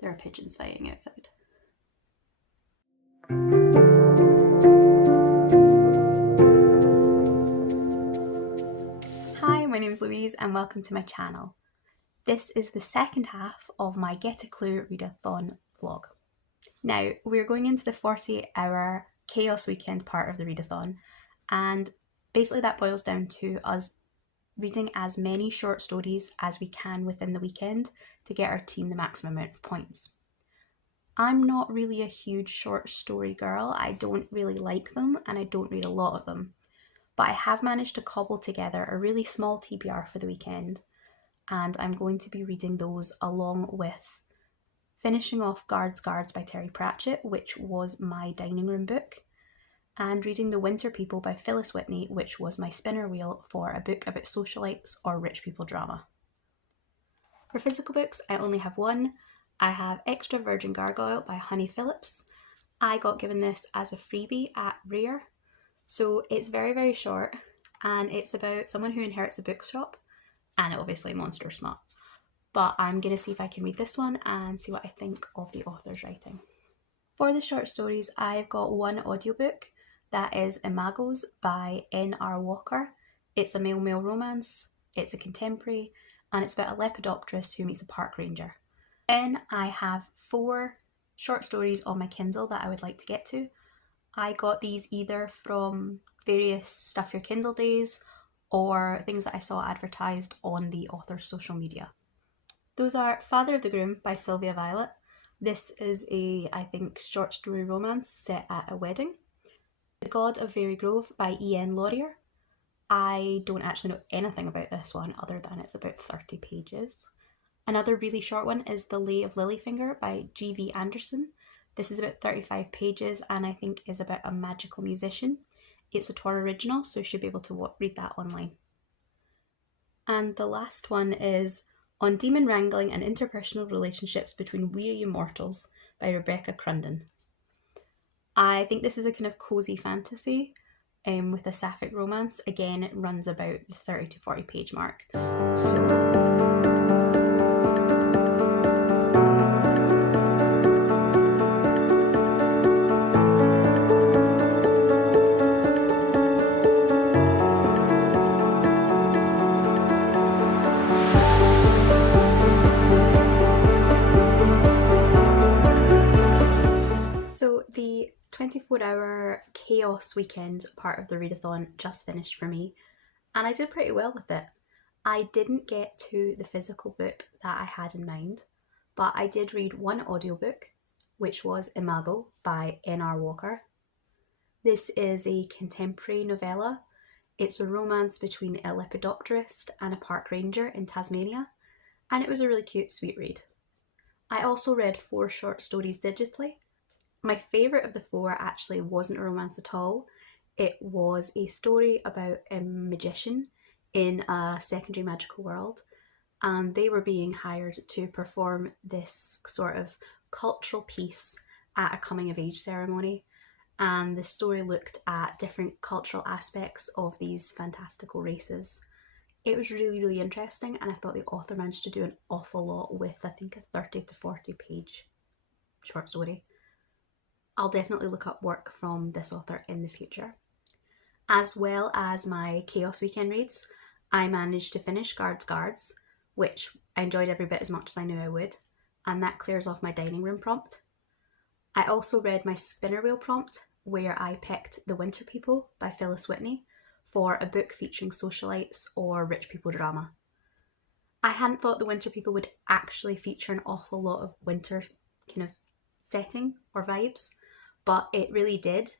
There are pigeons fighting outside. Hi, my name is Louise and welcome to my channel. This is the second half of my Get a Clue Readathon vlog. Now, we're going into the 48-hour chaos weekend part of the readathon, and basically that boils down to us reading as many short stories as we can within the weekend to get our team the maximum amount of points. I'm not really a huge short story girl. I don't really like them and I don't read a lot of them. But I have managed to cobble together a really small TBR for the weekend, and I'm going to be reading those along with finishing off Guards by Terry Pratchett, which was my dining room book, and reading The Winter People by Phyllis Whitney, which was my spinner wheel for a book about socialites or rich people drama. For physical books, I only have one. I have Extra Virgin Gargoyle by Honey Phillips. I got given this as a freebie at Laurier. So it's very, very short, and it's about someone who inherits a bookshop and obviously monster smut. But I'm going to see if I can read this one and see what I think of the author's writing. For the short stories, I've got one audiobook that is Imago's by N.R. Walker. It's a male-male romance, it's a contemporary, and it's about a lepidopterist who meets a park ranger. Then I have 4 short stories on my Kindle that I would like to get to. I got these either from various Stuff Your Kindle days or things that I saw advertised on the author's social media. Those are Father of the Groom by Silvia Violet. This is a, I think, short story romance set at a wedding. The God of Vairrie Grove by E.N. Laurier. I don't actually know anything about this one other than it's about 30 pages. Another really short one is The Lay of Lilyfinger by G.V. Anderson. This is about 35 pages and I think is about a magical musician. It's a Tor original, so you should be able to read that online. And the last one is On Demon Wrangling and Interpersonal Relationships Between Weary Immortals by Rebecca Crunden. I think this is a kind of cosy fantasy with a sapphic romance. Again, it runs about the 30 to 40 page mark. So the 24-hour chaos weekend part of the readathon just finished for me, and I did pretty well with it. I didn't get to the physical book that I had in mind, but I did read one audiobook, which was Imago by N.R. Walker. This is a contemporary novella. It's a romance between a lepidopterist and a park ranger in Tasmania, and it was a really cute, sweet read. I also read 4 short stories digitally. My favourite of the 4 actually wasn't a romance at all. It was a story about a magician in a secondary magical world, and they were being hired to perform this sort of cultural piece at a coming of age ceremony, and the story looked at different cultural aspects of these fantastical races. It was really, really interesting, and I thought the author managed to do an awful lot with, I think, a 30 to 40 page short story. I'll definitely look up work from this author in the future. As well as my Chaos Weekend reads, I managed to finish Guards, which I enjoyed every bit as much as I knew I would, and that clears off my dining room prompt. I also read my spinner wheel prompt, where I picked The Winter People by Phyllis Whitney for a book featuring socialites or rich people drama. I hadn't thought The Winter People would actually feature an awful lot of winter kind of setting or vibes, but it really did,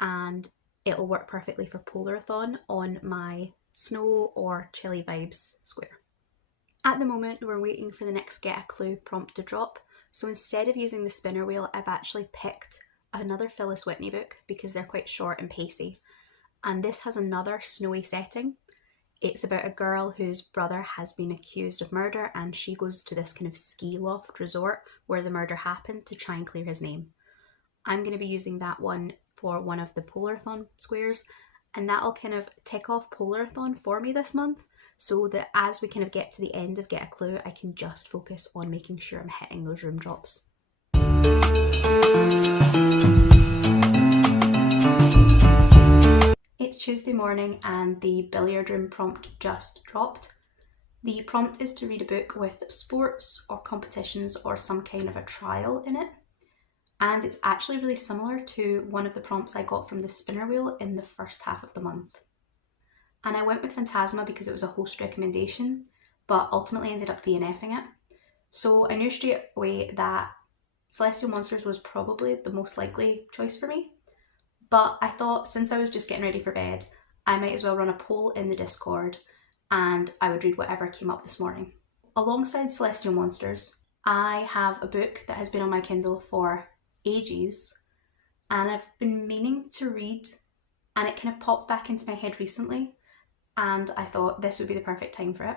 and it'll work perfectly for Polarathon on my snow or chilly vibes square. At the moment, we're waiting for the next Get a Clue prompt to drop, so instead of using the spinner wheel, I've actually picked another Phyllis Whitney book because they're quite short and pacey, and this has another snowy setting. It's about a girl whose brother has been accused of murder, and she goes to this kind of ski loft resort where the murder happened to try and clear his name. I'm going to be using that one for one of the Polarathon squares, and that'll kind of tick off Polarathon for me this month. so that as we kind of get to the end of Get a Clue, I can just focus on making sure I'm hitting those room drops. It's Tuesday morning and the Billiards Room prompt just dropped. The prompt is to read a book with sports or competitions or some kind of a trial in it. And it's actually really similar to one of the prompts I got from the spinner wheel in the first half of the month. And I went with Phantasma because it was a host recommendation, but ultimately ended up DNFing it. So I knew straight away that Celestial Monsters was probably the most likely choice for me. But I thought since I was just getting ready for bed, I might as well run a poll in the Discord and I would read whatever came up this morning. Alongside Celestial Monsters, I have a book that has been on my Kindle for ages and I've been meaning to read, and it kind of popped back into my head recently and I thought this would be the perfect time for it.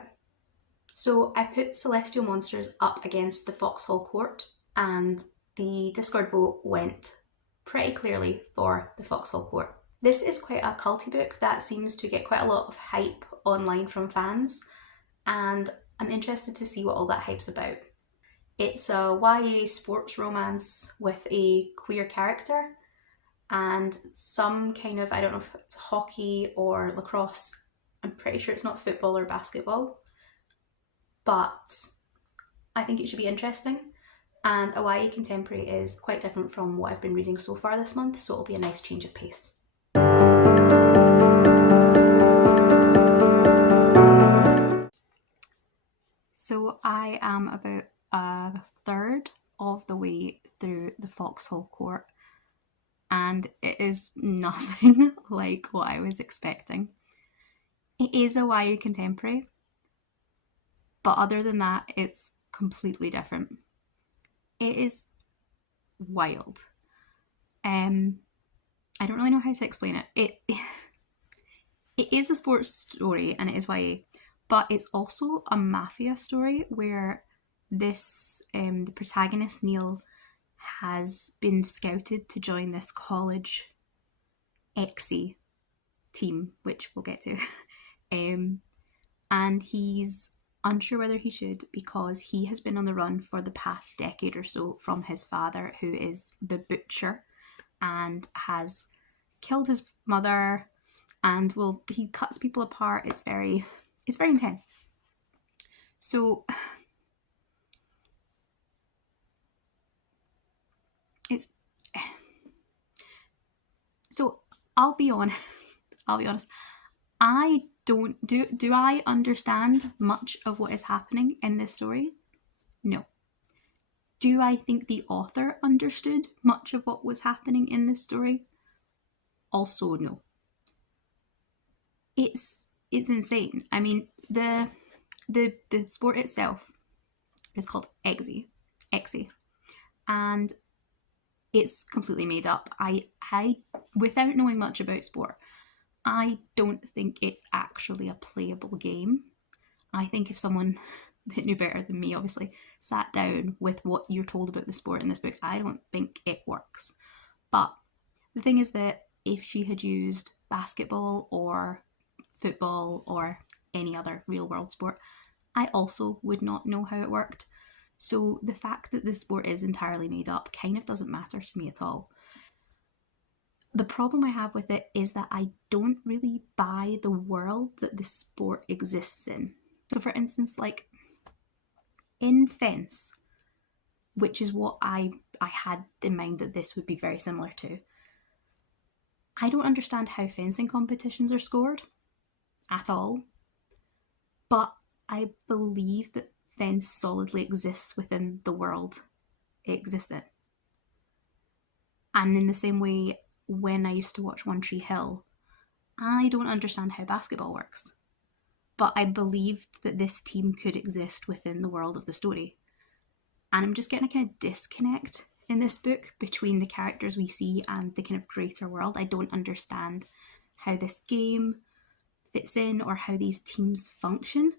So I put Celestial Monsters up against the Foxhole Court and the Discord vote went pretty clearly for the Foxhole Court. This is quite a culty book that seems to get quite a lot of hype online from fans, and I'm interested to see what all that hype's about. It's a YA sports romance with a queer character and some kind of, I don't know if it's hockey or lacrosse. I'm pretty sure it's not football or basketball, but I think it should be interesting. And a YA contemporary is quite different from what I've been reading so far this month, so it'll be a nice change of pace. So I am about a third of the way through the Foxhole Court, and it is nothing like what I was expecting. It is a YA contemporary, but other than that, it's completely different. It is wild. I don't really know how to explain it. It is a sports story and it is YA, but it's also a mafia story where this the protagonist Neil has been scouted to join this college exy team, which we'll get to, and he's unsure whether he should because he has been on the run for the past decade or so from his father, who is the butcher and has killed his mother, and he cuts people apart. It's very intense. So I'll be honest. I don't do I understand much of what is happening in this story? No. Do I think the author understood much of what was happening in this story? Also no. It's insane. I mean, the sport itself is called Exy, and it's completely made up. I without knowing much about sport, I don't think it's actually a playable game. I think if someone that knew better than me, obviously, sat down with what you're told about the sport in this book, I don't think it works. But the thing is that if she had used basketball or football or any other real world sport, I also would not know how it worked. So the fact that the sport is entirely made up kind of doesn't matter to me at all. The problem I have with it is that I don't really buy the world that the sport exists in. So for instance, like in Fence, which is what I had in mind that this would be very similar to, I don't understand how fencing competitions are scored at all, but I believe that Fence solidly exists within the world it exists in. And in the same way, when I used to watch One Tree Hill, I don't understand how basketball works, but I believed that this team could exist within the world of the story. And I'm just getting a kind of disconnect in this book between the characters we see and the kind of greater world. I don't understand how this game fits in or how these teams function.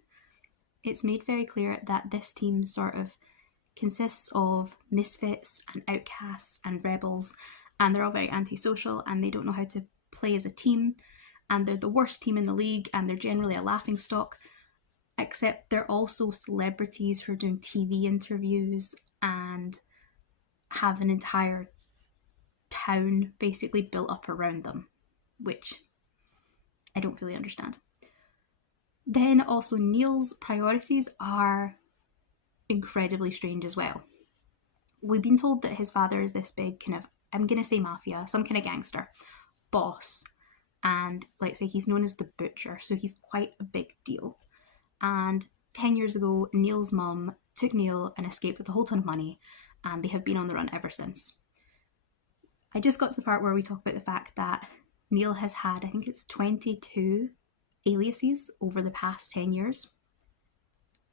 It's made very clear that this team sort of consists of misfits and outcasts and rebels, and they're all very antisocial and they don't know how to play as a team, and they're the worst team in the league and they're generally a laughingstock. except they're also celebrities who are doing TV interviews and have an entire town basically built up around them, which I don't fully understand. Then also Neil's priorities are incredibly strange as well. We've been told that his father is this big kind of, I'm going to say mafia, some kind of gangster boss. And let's say he's known as the Butcher, so he's quite a big deal. And 10 years ago, Neil's mum took Neil and escaped with a whole ton of money, and they have been on the run ever since. I just got to the part where we talk about the fact that Neil has had, I think it's 22 aliases over the past 10 years.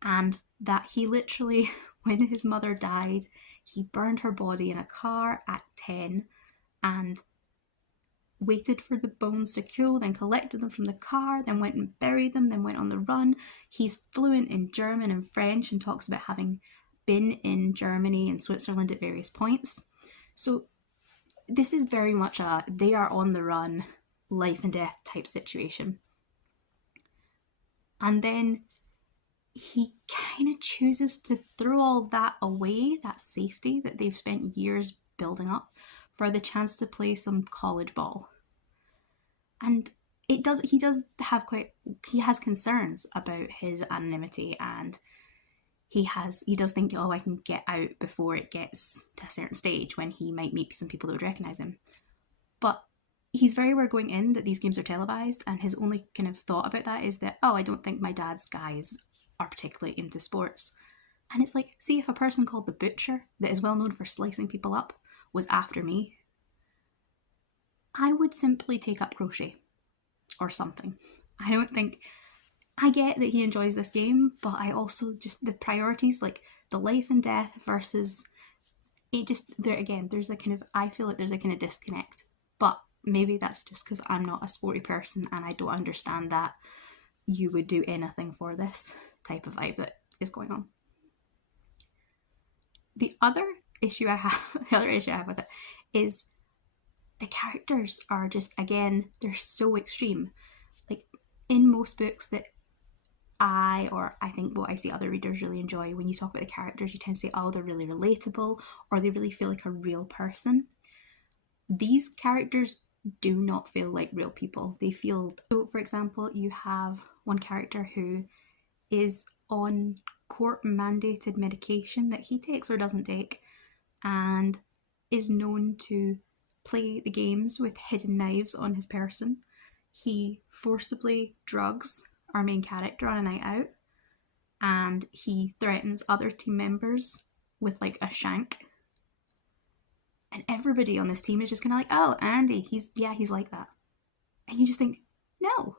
And that he literally, when his mother died, he burned her body in a car at 10 and waited for the bones to cool, then collected them from the car, then went and buried them, then went on the run. He's fluent in German and French and talks about having been in Germany and Switzerland at various points. So this is very much a they are on the run, life and death type situation. And then he kind of chooses to throw all that away, that safety that they've spent years building up, for the chance to play some college ball. And he has concerns about his anonymity, and he does think, oh, I can get out before it gets to a certain stage when he might meet some people that would recognise him. But he's very aware going in that these games are televised, and his only kind of thought about that is that, oh, I don't think my dad's guys are particularly into sports. And it's like, see, if a person called the Butcher, that is well known for slicing people up, was after me, I would simply take up crochet or something. I get that he enjoys this game, but I also just, the priorities, like the life and death versus it, just there's a kind of, I feel like there's a kind of disconnect. But maybe that's just because I'm not a sporty person and I don't understand that you would do anything for this type of vibe that is going on. The other issue I have with it is the characters are just, again, they're so extreme. Like in most books that I think what I see other readers really enjoy, when you talk about the characters, you tend to say, oh, they're really relatable, or they really feel like a real person. These characters do not feel like real people. They feel, so for example, you have one character who is on court mandated medication that he takes or doesn't take, and is known to play the games with hidden knives on his person. He forcibly drugs our main character on a night out, and he threatens other team members with like a shank. And everybody on this team is just kind of like, oh, Andy, he's like that. And you just think, no.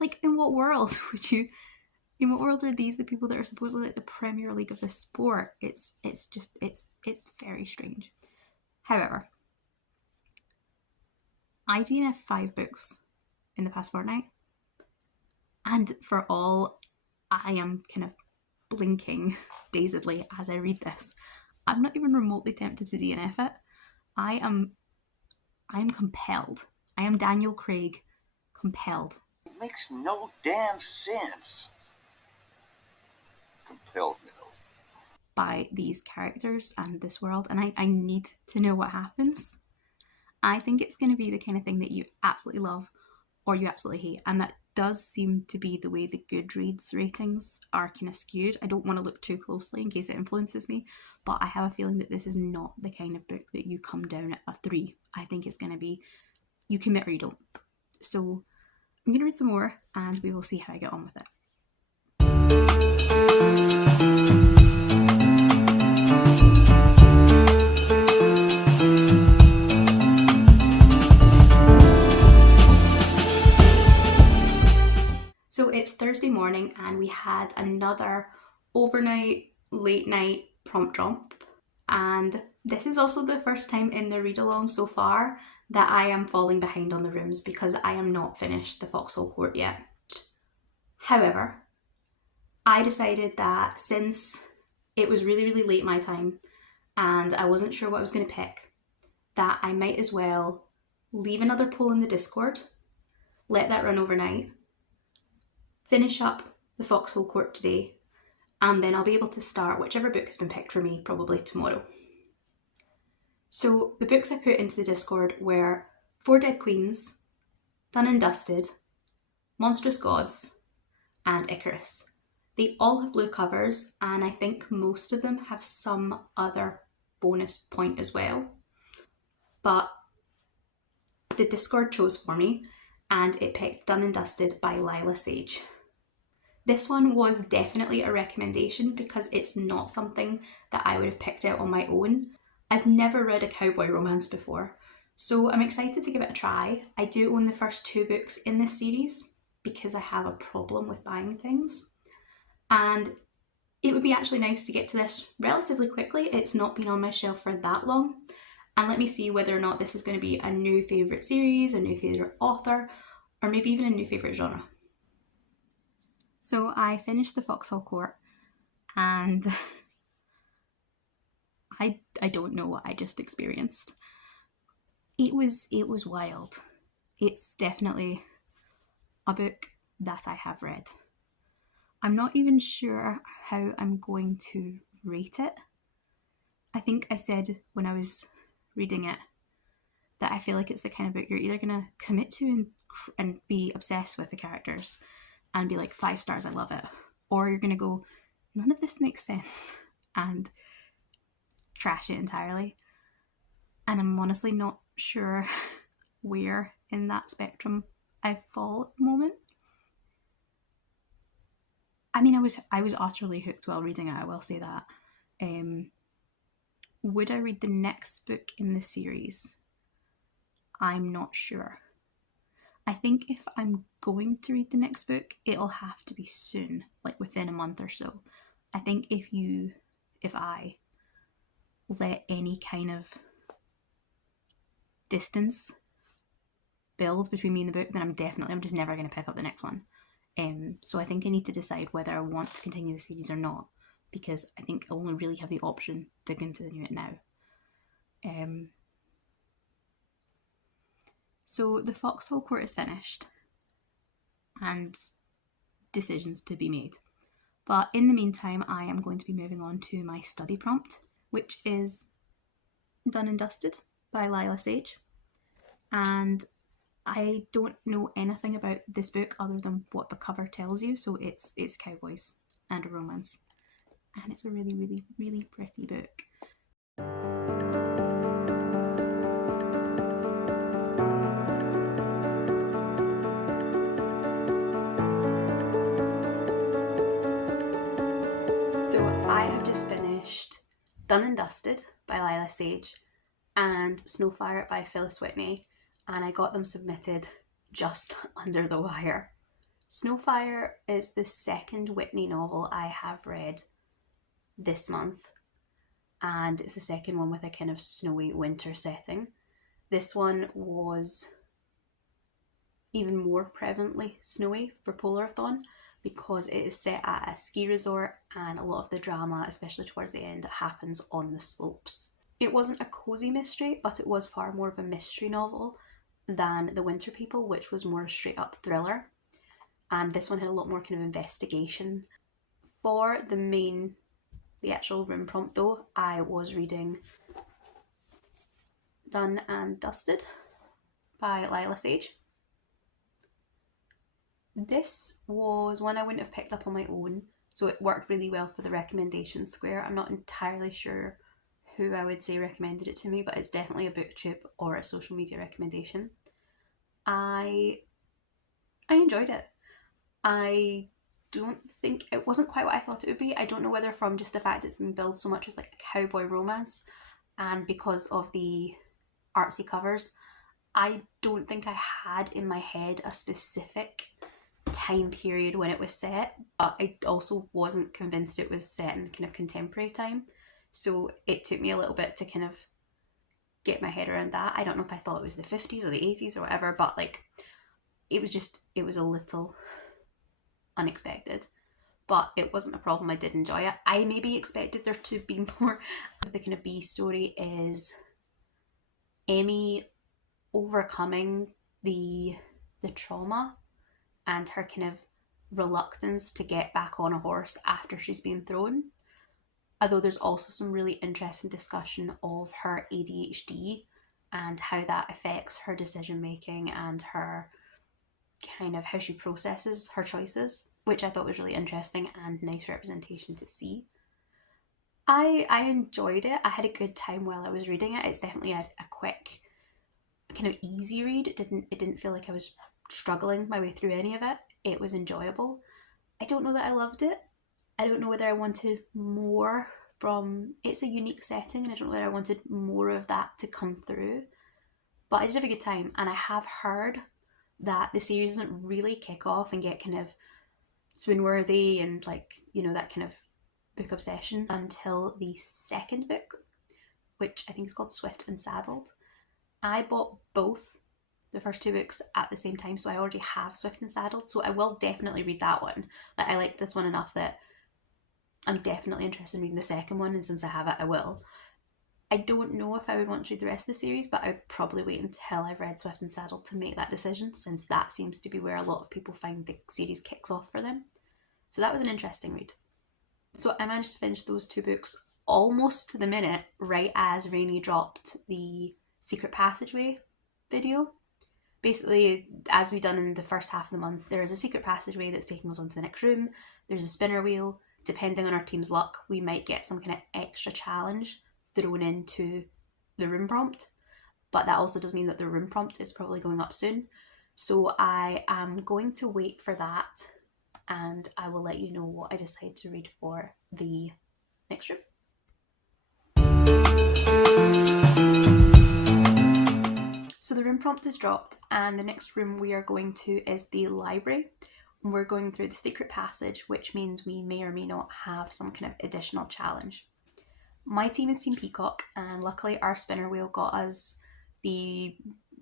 Like, in what world are these the people that are supposedly like the Premier League of the sport? It's very strange. However, I DNF 5 books in the past fortnight, and for all I am kind of blinking dazedly as I read this, I'm not even remotely tempted to DNF it. I am compelled. I am Daniel Craig compelled. It makes no damn sense. Compels me though. By these characters and this world, and I need to know what happens. I think it's going to be the kind of thing that you absolutely love or you absolutely hate, and that does seem to be the way the Goodreads ratings are kind of skewed. I don't want to look too closely in case it influences me, but I have a feeling that this is not the kind of book that you come down at a 3. I think it's going to be, you commit or you don't. So I'm going to read some more and we will see how I get on with it. So it's Thursday morning and we had another overnight, late night prompt drop. And this is also the first time in the read along so far that I am falling behind on the rooms because I am not finished the Foxhole Court yet. However, I decided that since it was really, really late my time and I wasn't sure what I was going to pick, that I might as well leave another poll in the Discord, let that run overnight, finish up the Foxhole Court today, and then I'll be able to start whichever book has been picked for me probably tomorrow. So the books I put into the Discord were Four Dead Queens, Done and Dusted, Monstrous Gods, and Icarus. They all have blue covers, and I think most of them have some other bonus point as well. But the Discord chose for me, and it picked Done and Dusted by Lyla Sage. This one was definitely a recommendation because it's not something that I would have picked out on my own. I've never read a cowboy romance before, so I'm excited to give it a try. I do own the first two books in this series because I have a problem with buying things. And it would be actually nice to get to this relatively quickly. It's not been on my shelf for that long. And let me see whether or not this is going to be a new favourite series, a new favourite author, or maybe even a new favourite genre. So I finished the Foxhole Court, and I don't know what I just experienced. It was wild. It's definitely a book that I have read. I'm not even sure how I'm going to rate it. I think I said when I was reading it that I feel like it's the kind of book you're either going to commit to and be obsessed with the characters and be like 5 stars, I love it, or you're going to go, none of this makes sense, and trash it entirely. And I'm honestly not sure where in that spectrum I fall at the moment. I mean, I was utterly hooked while reading it, I will say that. Would I read the next book in the series? I'm not sure. I think if I'm going to read the next book, it'll have to be soon, like within a month or so. I think if I let any kind of distance build between me and the book, then I'm just never going to pick up the next one. So I think I need to decide whether I want to continue the series or not, because I think I only really have the option to continue it now. So the Foxhole Court is finished, and decisions to be made. But in the meantime, I am going to be moving on to my study prompt, which is Done and Dusted by Lyla Sage. And I don't know anything about this book other than what the cover tells you, so it's cowboys and a romance. And it's a really, really, really pretty book. So I have just finished Done and Dusted by Lyla Sage and Snowfire by Phyllis Whitney, and I got them submitted just under the wire. Snowfire is the second Whitney novel I have read this month, and it's the second one with a kind of snowy winter setting. This one was even more prevalently snowy for Polarathon because it is set at a ski resort, and a lot of the drama, especially towards the end, happens on the slopes. It wasn't a cosy mystery, but it was far more of a mystery novel than The Winter People, which was more a straight up thriller. And this one had a lot more kind of investigation. For the actual room prompt though, I was reading Done and Dusted by Lyla Sage. This was one I wouldn't have picked up on my own, so it worked really well for the recommendation square. I'm not entirely sure who I would say recommended it to me, but it's definitely a booktube or a social media recommendation. I enjoyed it. I don't think it wasn't quite what I thought it would be. I don't know whether from just the fact it's been billed so much as like a cowboy romance and because of the artsy covers. I don't think I had in my head a specific time period when it was set, but I also wasn't convinced it was set in kind of contemporary time. So it took me a little bit to kind of get my head around that. I don't know if I thought it was the 50s or the 80s or whatever, but like it was a little unexpected. But it wasn't a problem. I did enjoy it. I maybe expected there to be more. The kind of B story is Amy overcoming the trauma and her kind of reluctance to get back on a horse after she's been thrown. Although there's also some really interesting discussion of her ADHD and how that affects her decision making and her kind of how she processes her choices, which I thought was really interesting and nice representation to see. I enjoyed it. I had a good time while I was reading it. It's definitely a quick, kind of easy read. It didn't feel like I was struggling my way through any of it. It was enjoyable. I don't know that I loved it. I don't know whether I wanted more from. It's a unique setting, and I don't know whether I wanted more of that to come through. But I did have a good time, and I have heard that the series doesn't really kick off and get kind of swoon worthy and like, that kind of book obsession until the second book, which I think is called Swift and Saddled. I bought both the first two books at the same time, so I already have Swift and Saddled, so I will definitely read that one. Like, I like this one enough that I'm definitely interested in reading the second one, and since I have it, I will. I don't know if I would want to read the rest of the series, but I'd probably wait until I've read Swift and Saddled to make that decision, since that seems to be where a lot of people find the series kicks off for them. So that was an interesting read. So I managed to finish those two books almost to the minute, right as Rainey dropped the Secret Passageway video. Basically, as we've done in the first half of the month, there is a secret passageway that's taking us on to the next room. There's a spinner wheel. Depending on our team's luck, we might get some kind of extra challenge thrown into the room prompt. But that also does mean that the room prompt is probably going up soon. So I am going to wait for that, and I will let you know what I decide to read for the next room. So the room prompt is dropped, and the next room we are going to is the library. We're going through the secret passage, which means we may or may not have some kind of additional challenge. My team is Team Peacock, and luckily our spinner wheel got us the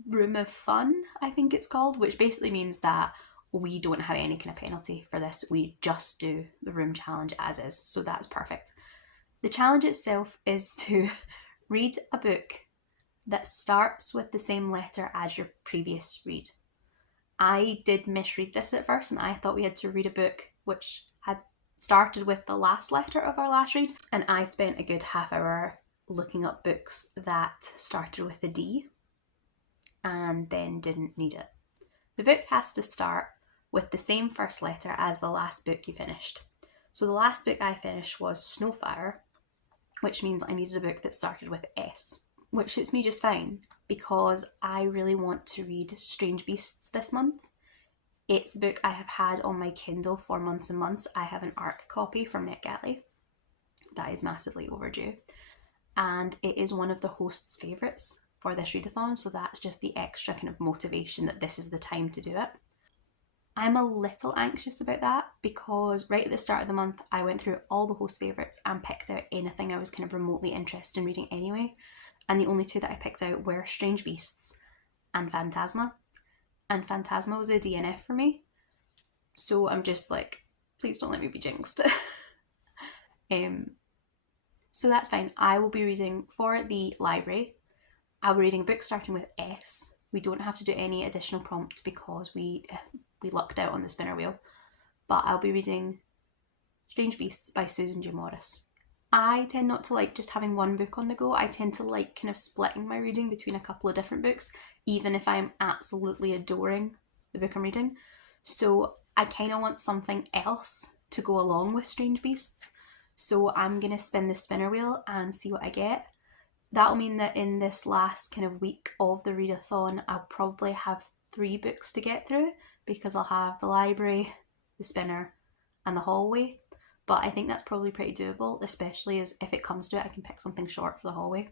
Room of Fun, I think it's called, which basically means that we don't have any kind of penalty for this. We just do the room challenge as is, so that's perfect. The challenge itself is to read a book that starts with the same letter as your previous read. I did misread this at first, and I thought we had to read a book which had started with the last letter of our last read, and I spent a good half hour looking up books that started with a D and then didn't need it. The book has to start with the same first letter as the last book you finished. So the last book I finished was Snowfire, which means I needed a book that started with S, which suits me just fine because I really want to read Strange Beasts this month. It's a book I have had on my Kindle for months and months. I have an ARC copy from NetGalley that is massively overdue, and it is one of the host's favourites for this readathon, so that's just the extra kind of motivation that this is the time to do it. I'm a little anxious about that because right at the start of the month I went through all the host favourites and picked out anything I was kind of remotely interested in reading anyway, and the only two that I picked out were Strange Beasts and Phantasma, and Phantasma was a DNF for me, so I'm just like, please don't let me be jinxed. So that's fine. I will be reading for the library. I'll be reading a book starting with S. We don't have to do any additional prompt because we lucked out on the spinner wheel, but I'll be reading Strange Beasts by Susan J. Morris. I tend not to like just having one book on the go. I tend to like kind of splitting my reading between a couple of different books, even if I'm absolutely adoring the book I'm reading. So I kind of want something else to go along with Strange Beasts. So I'm going to spin the spinner wheel and see what I get. That'll mean that in this last kind of week of the readathon, I'll probably have 3 books to get through because I'll have the library, the spinner, and the hallway. But I think that's probably pretty doable, especially as if it comes to it, I can pick something short for the hallway.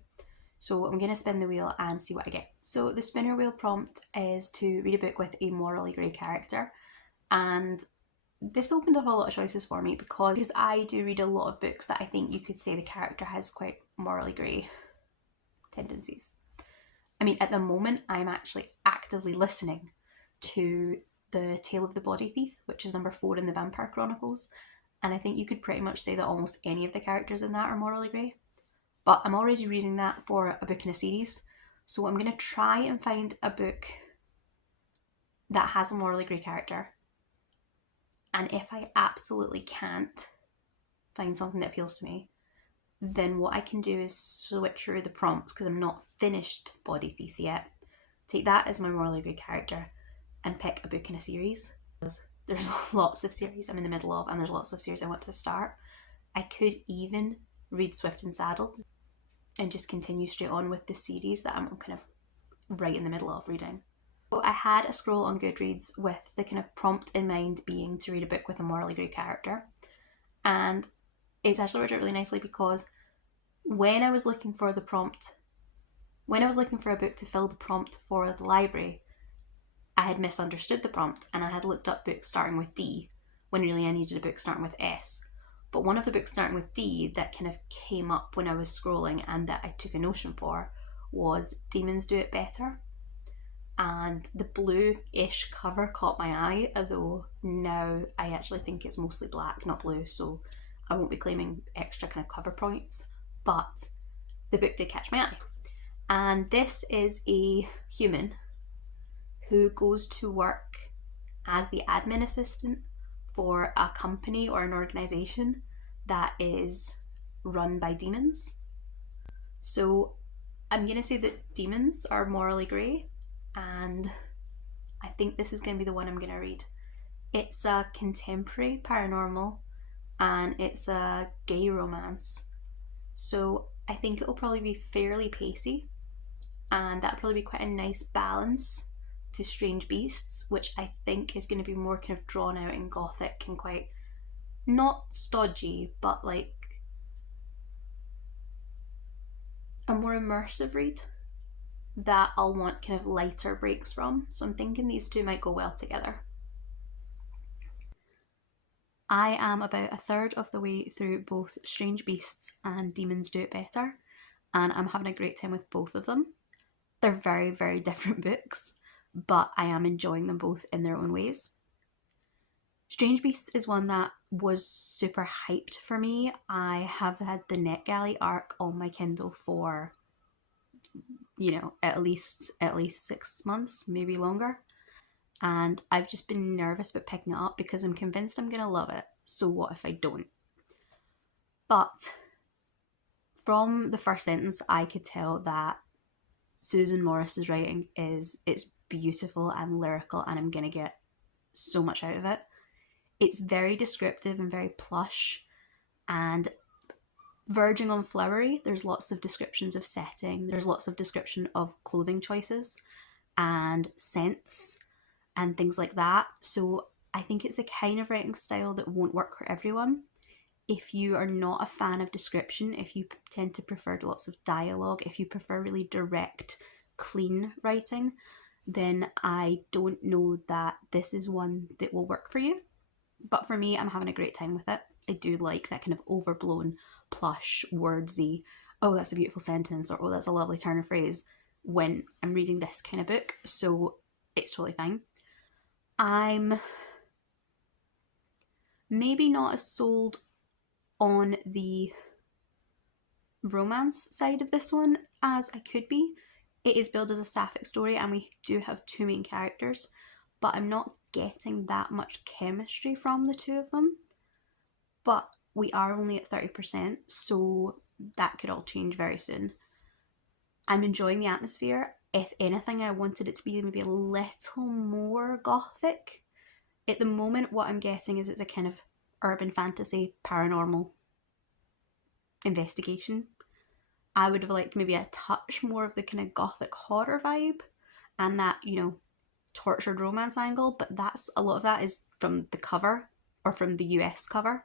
So I'm going to spin the wheel and see what I get. So the spinner wheel prompt is to read a book with a morally grey character. And this opened up a lot of choices for me because I do read a lot of books that I think you could say the character has quite morally grey tendencies. I mean, at the moment, I'm actually actively listening to The Tale of the Body Thief, which is number 4 in the Vampire Chronicles, and I think you could pretty much say that almost any of the characters in that are morally grey. But I'm already reading that for a book in a series, so I'm going to try and find a book that has a morally grey character And if I absolutely can't find something that appeals to me, then what I can do is switch through the prompts because I'm not finished Body Thief yet. Take that as my morally good character and pick a book in a series. There's lots of series I'm in the middle of, and there's lots of series I want to start. I could even read Swift and Saddled and just continue straight on with the series that I'm kind of right in the middle of reading. So I had a scroll on Goodreads with the kind of prompt in mind being to read a book with a morally grey character. And it's actually worked out really nicely because when I was looking for a book to fill the prompt for the library, I had misunderstood the prompt and I had looked up books starting with D when really I needed a book starting with S. But one of the books starting with D that kind of came up when I was scrolling and that I took a notion for was Demons Do It Better. And the blue-ish cover caught my eye, although now I actually think it's mostly black, not blue, so I won't be claiming extra kind of cover points. But the book did catch my eye. And this is a human who goes to work as the admin assistant for a company or an organisation that is run by demons. So I'm going to say that demons are morally grey, and I think this is going to be the one I'm going to read. It's a contemporary paranormal and it's a gay romance. So I think it'll probably be fairly pacey, and that'll probably be quite a nice balance to Strange Beasts, which I think is going to be more kind of drawn out and gothic and quite not stodgy, but like a more immersive read that I'll want kind of lighter breaks from. So I'm thinking these two might go well together. I am about a third of the way through both Strange Beasts and Demons Do It Better, and I'm having a great time with both of them. They're very, very different books, but I am enjoying them both in their own ways. Strange Beasts is one that was super hyped for me. I have had the NetGalley arc on my Kindle for, at least 6 months, maybe longer. And I've just been nervous about picking it up because I'm convinced I'm going to love it. So what if I don't? But from the first sentence, I could tell that Susan Morris's writing it's beautiful and lyrical, and I'm going to get so much out of it. It's very descriptive and very plush and verging on flowery. There's lots of descriptions of setting. There's lots of description of clothing choices and scents and things like that. So I think it's the kind of writing style that won't work for everyone. If you are not a fan of description, if you tend to prefer lots of dialogue, if you prefer really direct, clean writing, then I don't know that this is one that will work for you. But for me, I'm having a great time with it. I do like that kind of overblown, plush, wordsy, oh, that's a beautiful sentence, or oh, that's a lovely turn of phrase when I'm reading this kind of book. So it's totally fine. I'm maybe not as sold on the romance side of this one as I could be. It is billed as a sapphic story and we do have two main characters, but I'm not getting that much chemistry from the two of them. But we are only at 30%, so that could all change very soon. I'm enjoying the atmosphere. If anything, I wanted it to be maybe a little more gothic. At the moment, what I'm getting is it's a kind of urban fantasy, paranormal investigation. I would have liked maybe a touch more of the kind of gothic horror vibe and that, tortured romance angle, but a lot of that is from the cover or from the US cover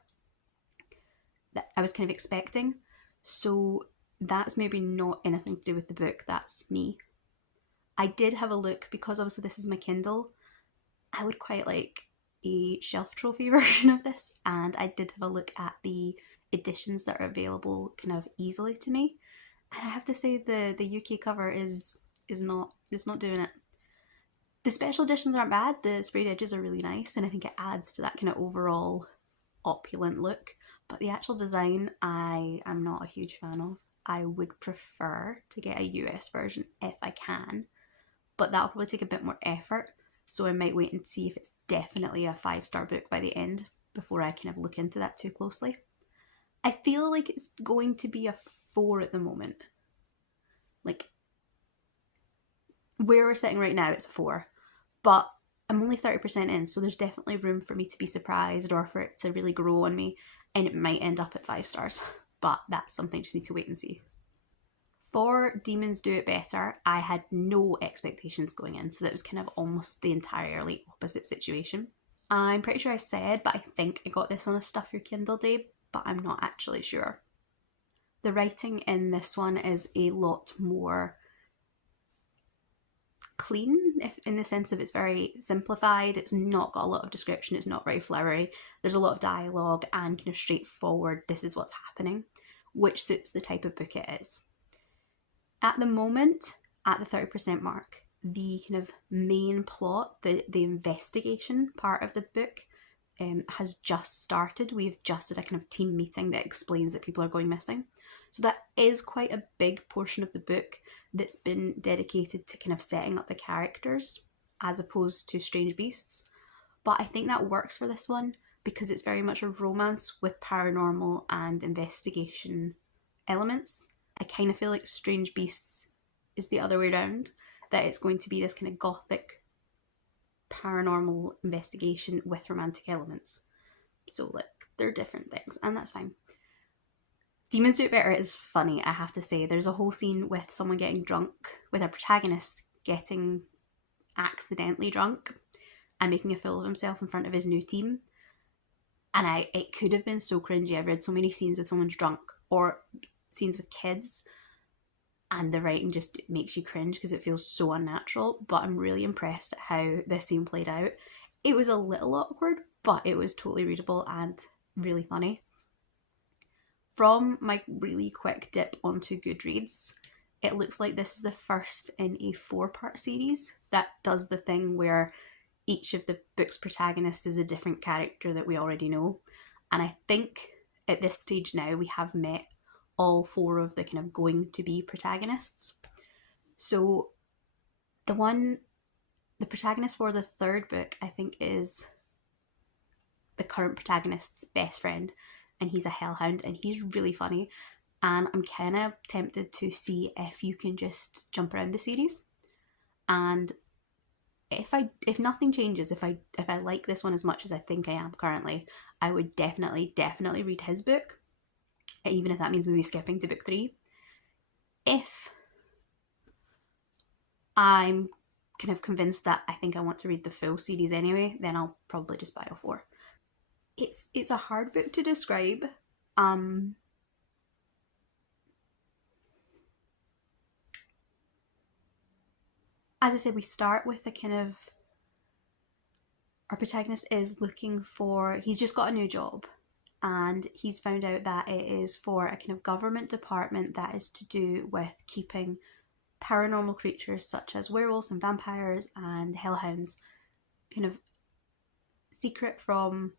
that I was kind of expecting. So that's maybe not anything to do with the book, that's me. I did have a look, because obviously this is my Kindle, I would quite like a shelf trophy version of this, and I did have a look at the editions that are available kind of easily to me, and I have to say the UK cover is not doing it. The special editions aren't bad, the sprayed edges are really nice, and I think it adds to that kind of overall opulent look, but the actual design I am not a huge fan of. I would prefer to get a US version if I can, but that'll probably take a bit more effort so I might wait and see if it's definitely a 5-star book by the end before I kind of look into that too closely. I feel like it's going to be a 4 at the moment. Like, where we're sitting right now, it's a 4. But I'm only 30% in, so there's definitely room for me to be surprised or for it to really grow on me, and it might end up at 5 stars. But that's something I just need to wait and see. For Demons Do It Better, I had no expectations going in, so that was kind of almost the entirely opposite situation. I'm pretty sure I said, but I think I got this on a Stuff Your Kindle day, but I'm not actually sure. The writing in this one is a lot more clean, if in the sense of it's very simplified. It's not got a lot of description, it's not very flowery. There's a lot of dialogue and kind of straightforward, this is what's happening, which suits the type of book it is. At the moment, at the 30% mark, the kind of main plot, the investigation part of the book, has just started. We've just had a kind of team meeting that explains that people are going missing. So that is quite a big portion of the book that's been dedicated to kind of setting up the characters as opposed to Strange Beasts. But I think that works for this one because it's very much a romance with paranormal and investigation elements. I kind of feel like Strange Beasts is the other way around, that it's going to be this kind of gothic paranormal investigation with romantic elements. So, like, they're different things, and that's fine. Demons Do It Better is funny, I have to say. There's a whole scene with someone getting drunk, with a protagonist getting accidentally drunk and making a fool of himself in front of his new team. And it could have been so cringy. I've read so many scenes with someone's drunk, or scenes with kids, and the writing just makes you cringe because it feels so unnatural. But I'm really impressed at how this scene played out. It was a little awkward, but it was totally readable and really funny. From my really quick dip onto Goodreads, it looks like this is the first in a 4-part series that does the thing where each of the book's protagonists is a different character that we already know. And I think at this stage now we have met all 4 of the kind of going to be protagonists. So the protagonist for the 3rd book, I think, is the current protagonist's best friend, and he's a hellhound and he's really funny. And I'm kind of tempted to see if you can just jump around the series, and if nothing changes, if I like this one as much as I think I am currently, I would definitely read his book, even if that means maybe skipping to book 3. If I'm kind of convinced that I think I want to read the full series anyway, then I'll probably just buy all 4. It's a hard book to describe. As I said, we start with the kind of, our protagonist is looking for, he's just got a new job, and he's found out that it is for a kind of government department that is to do with keeping paranormal creatures such as werewolves and vampires and hellhounds kind of secret from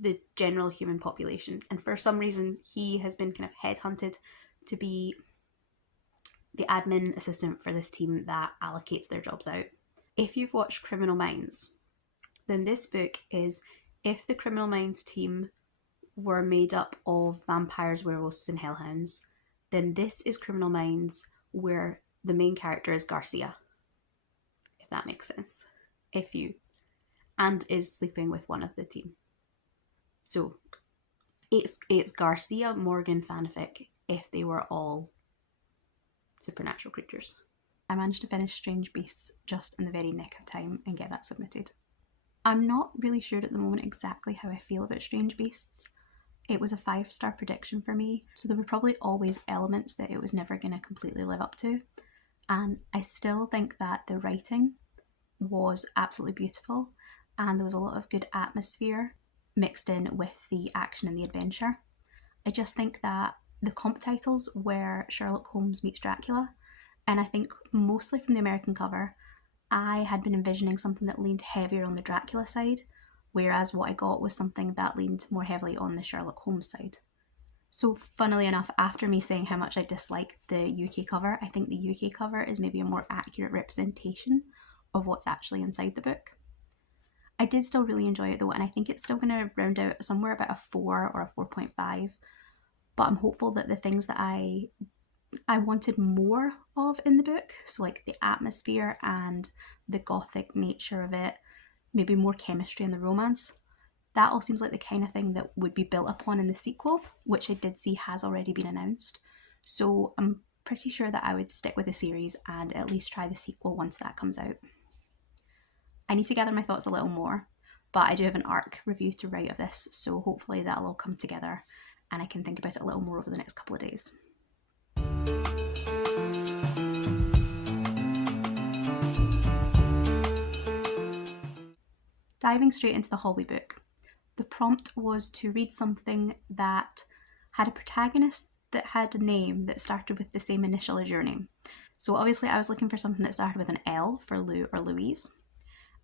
the general human population. And for some reason, he has been kind of headhunted to be the admin assistant for this team that allocates their jobs out. If you've watched Criminal Minds, then this book is if the Criminal Minds team were made up of vampires, werewolves, and hellhounds, then this is Criminal Minds where the main character is Garcia, if that makes sense. And is sleeping with one of the team. So it's Garcia Morgan fanfic if they were all supernatural creatures. I managed to finish Strange Beasts just in the very nick of time and get that submitted. I'm not really sure at the moment exactly how I feel about Strange Beasts. It was a 5-star prediction for me, so there were probably always elements that it was never going to completely live up to. And I still think that the writing was absolutely beautiful, and there was a lot of good atmosphere mixed in with the action and the adventure. I just think that the comp titles were Sherlock Holmes meets Dracula, and I think mostly from the American cover, I had been envisioning something that leaned heavier on the Dracula side, whereas what I got was something that leaned more heavily on the Sherlock Holmes side. So funnily enough, after me saying how much I dislike the UK cover, I think the UK cover is maybe a more accurate representation of what's actually inside the book. I did still really enjoy it though, and I think it's still going to round out somewhere about a 4 or a 4.5. But I'm hopeful that the things that I wanted more of in the book, so like the atmosphere and the gothic nature of it, maybe more chemistry and the romance, that all seems like the kind of thing that would be built upon in the sequel, which I did see has already been announced. So I'm pretty sure that I would stick with the series and at least try the sequel once that comes out. I need to gather my thoughts a little more, but I do have an ARC review to write of this, so hopefully that'll all come together and I can think about it a little more over the next couple of days. Diving straight into the hallway book, the prompt was to read something that had a protagonist that had a name that started with the same initial as your name. So obviously I was looking for something that started with an L for Lou or Louise.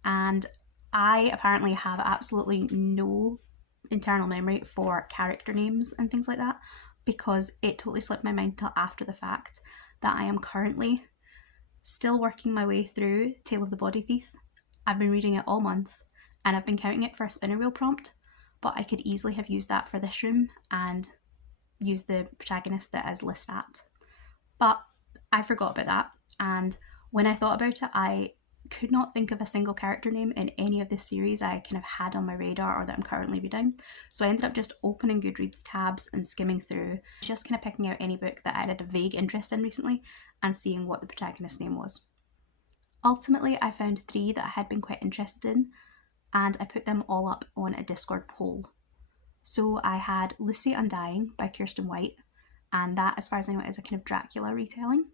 And I apparently have absolutely no internal memory for character names and things like that, because it totally slipped my mind until after the fact that I am currently still working my way through Tale of the Body Thief. I've been reading it all month and I've been counting it for a spinner wheel prompt, but I could easily have used that for this room and used the protagonist that is Lestat. But I forgot about that, and when I thought about it, I could not think of a single character name in any of the series I kind of had on my radar or that I'm currently reading. So I ended up just opening Goodreads tabs and skimming through, just kind of picking out any book that I had a vague interest in recently and seeing what the protagonist's name was. Ultimately, I found 3 that I had been quite interested in, and I put them all up on a Discord poll. So I had Lucy Undying by Kirsten White, and that, as far as I know, is a kind of Dracula retelling,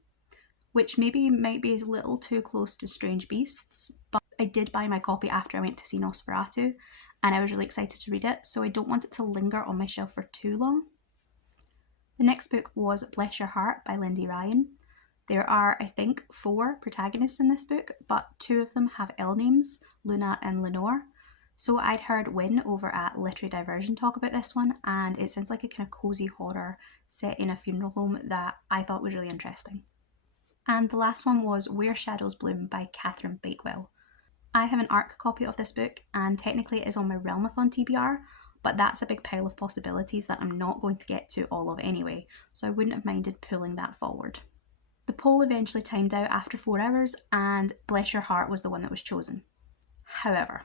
which maybe might be a little too close to Strange Beasts, but I did buy my copy after I went to see Nosferatu, and I was really excited to read it, so I don't want it to linger on my shelf for too long. The next book was Bless Your Heart by Lindy Ryan. There are, I think, 4 protagonists in this book, but 2 of them have L names, Luna and Lenore. So I'd heard Wynne over at Literary Diversion talk about this one, and it sounds like a kind of cosy horror set in a funeral home that I thought was really interesting. And the last one was Where Shadows Bloom by Catherine Bakewell. I have an ARC copy of this book, and technically it is on my Realmathon TBR, but that's a big pile of possibilities that I'm not going to get to all of anyway, so I wouldn't have minded pulling that forward. The poll eventually timed out after 4 hours, and Bless Your Heart was the one that was chosen. However,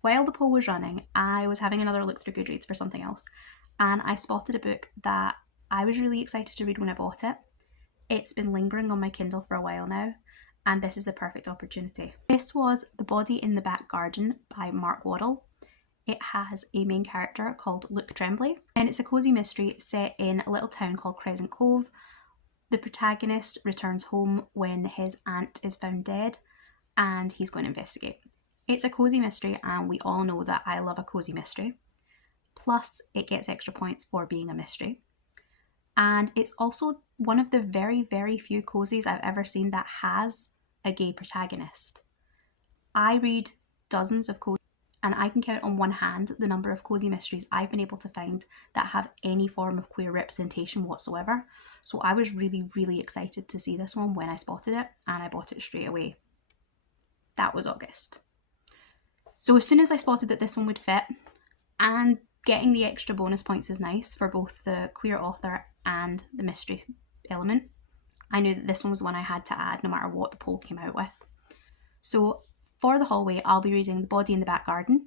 while the poll was running, I was having another look through Goodreads for something else, and I spotted a book that I was really excited to read when I bought it. It's been lingering on my Kindle for a while now, and this is the perfect opportunity. This was The Body in the Back Garden by Mark Waddell. It has a main character called Luke Tremblay, and it's a cosy mystery set in a little town called Crescent Cove. The protagonist returns home when his aunt is found dead, and he's going to investigate. It's a cosy mystery, and we all know that I love a cosy mystery. Plus, it gets extra points for being a mystery. And it's also one of the very, very few cozies I've ever seen that has a gay protagonist. I read dozens of cozies, and I can count on one hand the number of cozy mysteries I've been able to find that have any form of queer representation whatsoever. So I was really, really excited to see this one when I spotted it, and I bought it straight away. That was August. So as soon as I spotted that this one would fit, and getting the extra bonus points is nice for both the queer author and the mystery element, I knew that this one was one I had to add no matter what the poll came out with. So for the hallway, I'll be reading The Body in the Back Garden.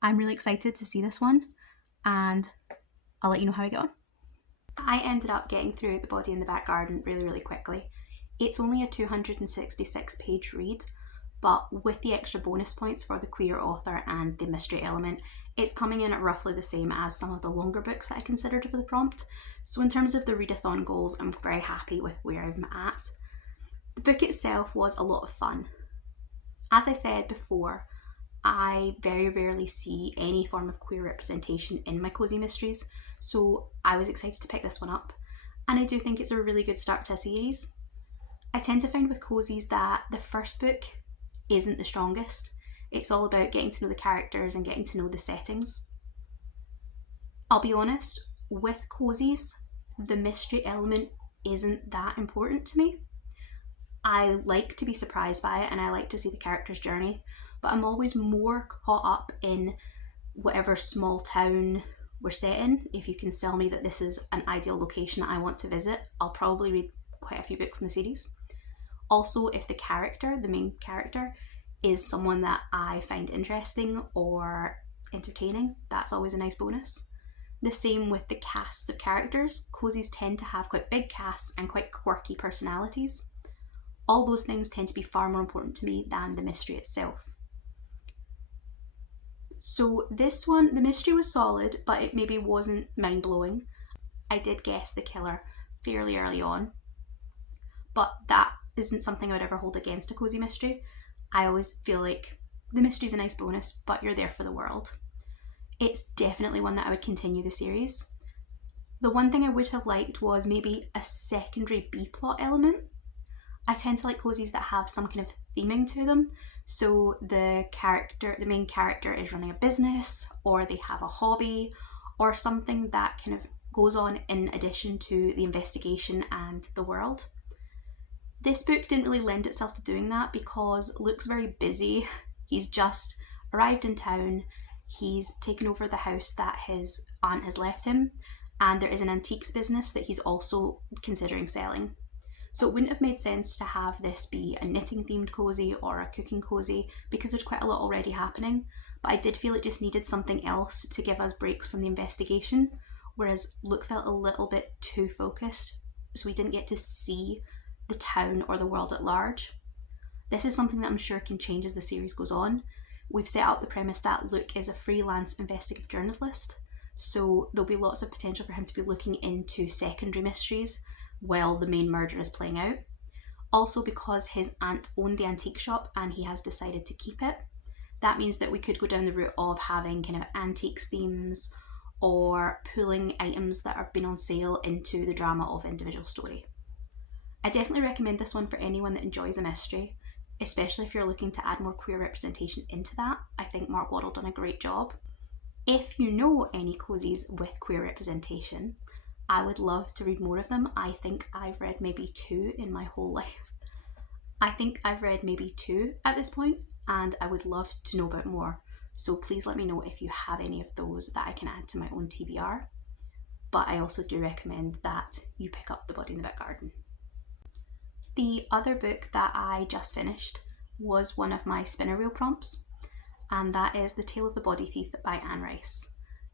I'm really excited to see this one, and I'll let you know how I get on. I ended up getting through The Body in the Back Garden really, really quickly. It's only a 266 page read, but with the extra bonus points for the queer author and the mystery element, it's coming in at roughly the same as some of the longer books that I considered for the prompt. So in terms of the readathon goals, I'm very happy with where I'm at. The book itself was a lot of fun. As I said before, I very rarely see any form of queer representation in my cozy mysteries, so I was excited to pick this one up, and I do think it's a really good start to a series. I tend to find with cozies that the first book isn't the strongest. It's all about getting to know the characters and getting to know the settings. I'll be honest, with cozies, the mystery element isn't that important to me. I like to be surprised by it and I like to see the character's journey, but I'm always more caught up in whatever small town we're set in. If you can sell me that this is an ideal location that I want to visit, I'll probably read quite a few books in the series. Also, if the character, the main character, is someone that I find interesting or entertaining, that's always a nice bonus. The same with the casts of characters. Cozies tend to have quite big casts and quite quirky personalities. All those things tend to be far more important to me than the mystery itself. So this one, the mystery was solid, but it maybe wasn't mind-blowing. I did guess the killer fairly early on, but that isn't something I would ever hold against a cozy mystery. I always feel like the mystery's a nice bonus, but you're there for the world. It's definitely one that I would continue the series. The one thing I would have liked was maybe a secondary B-plot element. I tend to like cozies that have some kind of theming to them. So the main character is running a business, or they have a hobby, or something that kind of goes on in addition to the investigation and the world. This book didn't really lend itself to doing that because Luke's very busy. He's just arrived in town, he's taken over the house that his aunt has left him, and there is an antiques business that he's also considering selling. So it wouldn't have made sense to have this be a knitting themed cozy or a cooking cozy because there's quite a lot already happening, but I did feel it just needed something else to give us breaks from the investigation, whereas Luke felt a little bit too focused, so we didn't get to see the town or the world at large. This is something that I'm sure can change as the series goes on. We've set up the premise that Luke is a freelance investigative journalist, so there'll be lots of potential for him to be looking into secondary mysteries while the main murder is playing out. Also, because his aunt owned the antique shop and he has decided to keep it, that means that we could go down the route of having kind of antiques themes or pulling items that have been on sale into the drama of individual story. I definitely recommend this one for anyone that enjoys a mystery, especially if you're looking to add more queer representation into that. I think Mark Waddell done a great job. If you know any cozies with queer representation, I would love to read more of them. I think I've read maybe 2 in my whole life. I think I've read maybe 2 at this point, and I would love to know about more. So please let me know if you have any of those that I can add to my own TBR. But I also do recommend that you pick up The Body in the Back Garden. The other book that I just finished was one of my spinner wheel prompts, and that is The Tale of the Body Thief by Anne Rice.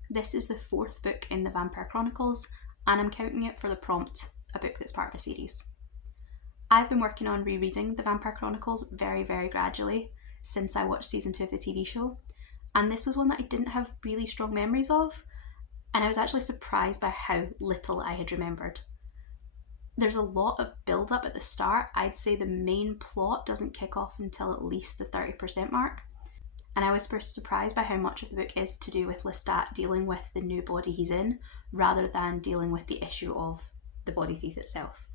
This is the 4th book in the Vampire Chronicles, and I'm counting it for the prompt, a book that's part of a series. I've been working on rereading the Vampire Chronicles very, very gradually since I watched season 2 of the TV show, and this was one that I didn't have really strong memories of, and I was actually surprised by how little I had remembered. There's a lot of build up at the start. I'd say the main plot doesn't kick off until at least the 30% mark, and I was surprised by how much of the book is to do with Lestat dealing with the new body he's in, rather than dealing with the issue of the body thief itself.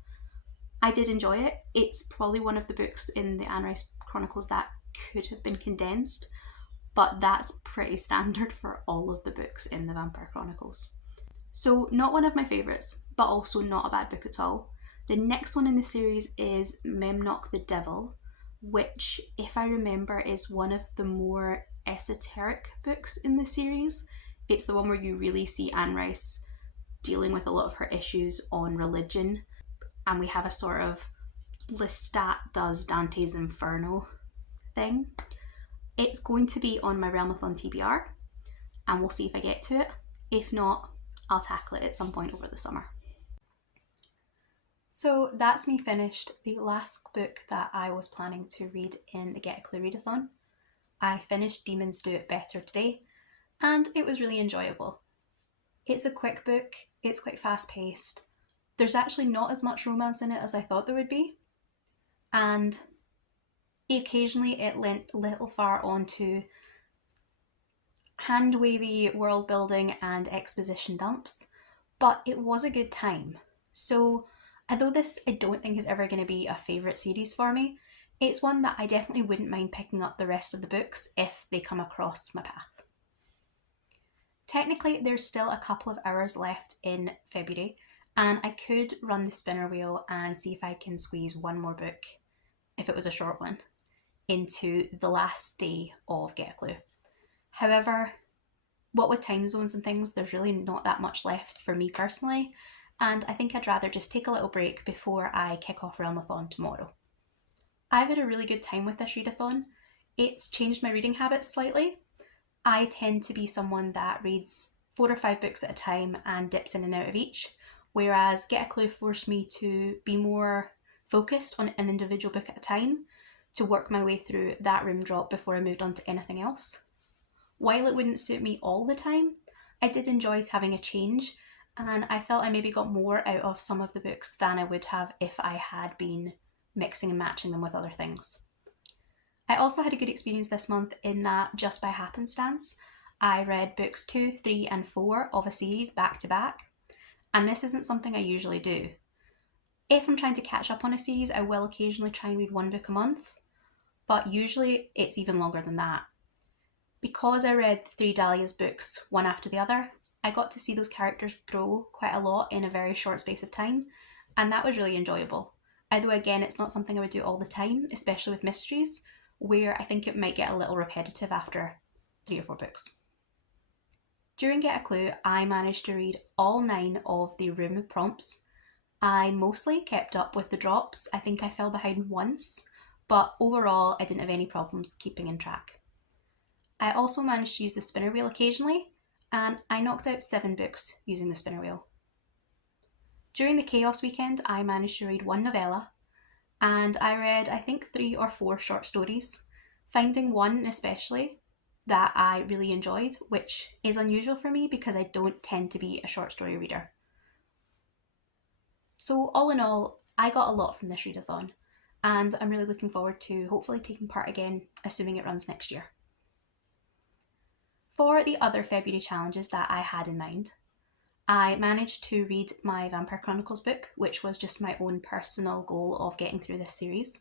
I did enjoy it. It's probably one of the books in the Anne Rice Chronicles that could have been condensed, but that's pretty standard for all of the books in the Vampire Chronicles. So not one of my favourites, but also not a bad book at all. The next one in the series is Memnoch the Devil, which, if I remember, is one of the more esoteric books in the series. It's the one where you really see Anne Rice dealing with a lot of her issues on religion, and we have a sort of Lestat does Dante's Inferno thing. It's going to be on my Realmathon TBR, and we'll see if I get to it. If not, I'll tackle it at some point over the summer. So that's me finished the last book that I was planning to read in the Get a Clue Readathon. I finished Demons Do It Better today, and it was really enjoyable. It's a quick book, it's quite fast paced. There's actually not as much romance in it as I thought there would be, and occasionally it lent a little far onto hand-wavy world building and exposition dumps, but it was a good time. So although this I don't think is ever going to be a favourite series for me, it's one that I definitely wouldn't mind picking up the rest of the books if they come across my path. Technically, there's still a couple of hours left in February, and I could run the spinner wheel and see if I can squeeze one more book if it was a short one, into the last day of Get a Clue. However, what with time zones and things, there's really not that much left for me personally, and I think I'd rather just take a little break before I kick off Realmathon tomorrow. I've had a really good time with this readathon. It's changed my reading habits slightly. I tend to be someone that reads 4 or 5 books at a time and dips in and out of each, whereas Get a Clue forced me to be more focused on an individual book at a time to work my way through that room drop before I moved on to anything else. While it wouldn't suit me all the time, I did enjoy having a change, and I felt I maybe got more out of some of the books than I would have if I had been mixing and matching them with other things. I also had a good experience this month in that, just by happenstance, I read books 2, 3 and 4 of a series back to back, and this isn't something I usually do. If I'm trying to catch up on a series, I will occasionally try and read one book a month, but usually it's even longer than that. Because I read 3 Dahlia's books one after the other, I got to see those characters grow quite a lot in a very short space of time, and that was really enjoyable. Although again, it's not something I would do all the time, especially with mysteries, where I think it might get a little repetitive after 3 or 4 books. During Get a Clue, I managed to read all 9 of the room prompts. I mostly kept up with the drops. I think I fell behind once, but overall I didn't have any problems keeping in track. I also managed to use the spinner wheel occasionally, and I knocked out 7 books using the spinner wheel. During the Chaos weekend, I managed to read 1 novella, and I read, I think, 3 or 4 short stories, finding one especially that I really enjoyed, which is unusual for me because I don't tend to be a short story reader. So all in all, I got a lot from this readathon, and I'm really looking forward to hopefully taking part again, assuming it runs next year. For the other February challenges that I had in mind, I managed to read my Vampire Chronicles book, which was just my own personal goal of getting through this series.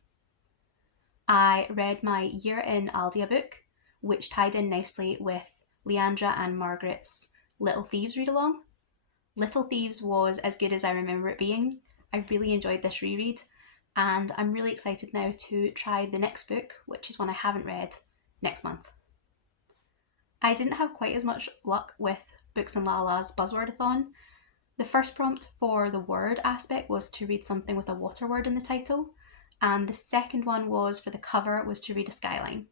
I read my Year in Aldea book, which tied in nicely with Leandra and Margaret's Little Thieves read-along. Little Thieves was as good as I remember it being. I really enjoyed this reread, and I'm really excited now to try the next book, which is one I haven't read, next month. I didn't have quite as much luck with Books and Lala's Buzzwordathon. The first prompt for the word aspect was to read something with a water word in the title, and the second one was for the cover was to read a skyline.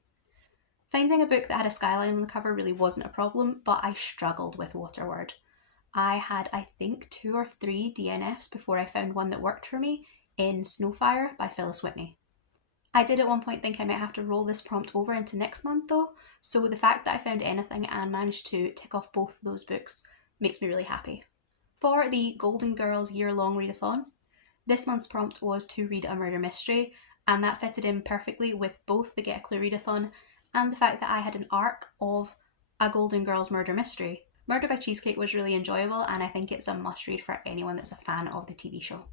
Finding a book that had a skyline on the cover really wasn't a problem, but I struggled with water word. I had, I think, 2 or 3 DNFs before I found one that worked for me in Snowfire by Phyllis Whitney. I did at one point think I might have to roll this prompt over into next month though, so the fact that I found anything and managed to tick off both of those books makes me really happy. For the Golden Girls year-long readathon, this month's prompt was to read a murder mystery, and that fitted in perfectly with both the Get a Clue readathon and the fact that I had an arc of a Golden Girls murder mystery. Murder by Cheesecake was really enjoyable, and I think it's a must-read for anyone that's a fan of the TV show.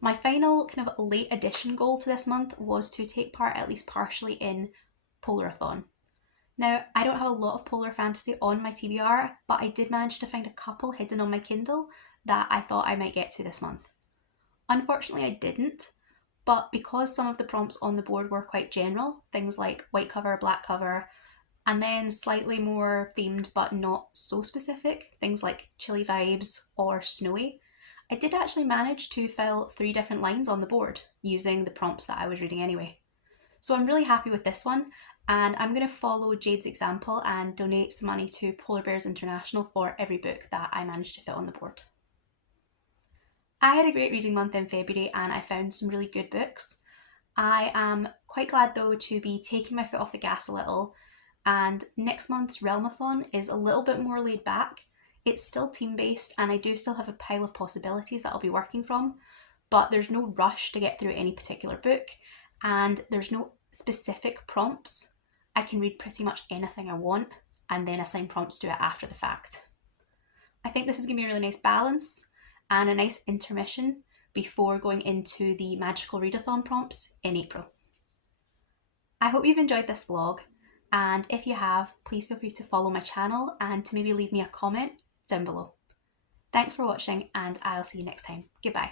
My final kind of late addition goal to this month was to take part at least partially in Polarathon. Now, I don't have a lot of polar fantasy on my TBR, but I did manage to find a couple hidden on my Kindle that I thought I might get to this month. Unfortunately, I didn't, but because some of the prompts on the board were quite general, things like white cover, black cover, and then slightly more themed but not so specific, things like chilly vibes or snowy, I did actually manage to fill 3 different lines on the board using the prompts that I was reading anyway. So I'm really happy with this one, and I'm going to follow Jade's example and donate some money to Polar Bears International for every book that I managed to fit on the board. I had a great reading month in February and I found some really good books. I am quite glad though to be taking my foot off the gas a little, and next month's Realmathon is a little bit more laid back. It's still team-based and I do still have a pile of possibilities that I'll be working from, but there's no rush to get through any particular book and there's no specific prompts. I can read pretty much anything I want and then assign prompts to it after the fact. I think this is going to be a really nice balance and a nice intermission before going into the magical readathon prompts in April. I hope you've enjoyed this vlog, and if you have, please feel free to follow my channel and to maybe leave me a comment down below. Thanks for watching and I'll see you next time. Goodbye.